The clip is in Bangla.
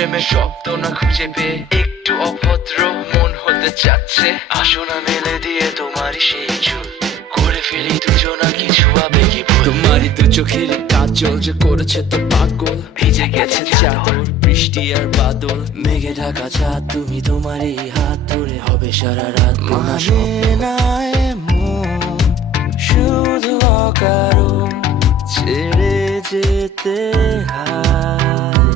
প্রেমের শব্দ না খুঁজে পেয়ে একটু অভদ্র মন হতে চাচ্ছে। আসো না মেলে দিয়ে তোমারই সেই চুল, করে ফেলি দুজনা কিছু আবেগী ভুল। তোমারই দু চোখের কাজল যে করেছে তো পাগল, ভিজে গেছে চাদর বৃষ্টি আর বাদল, মেঘে ঢাকা চাঁদ তুমি তোমারই হাত ধরে হবে সারা রাত। মানে না এমন শুধু অকারণ ছেড়ে যেতে হয়।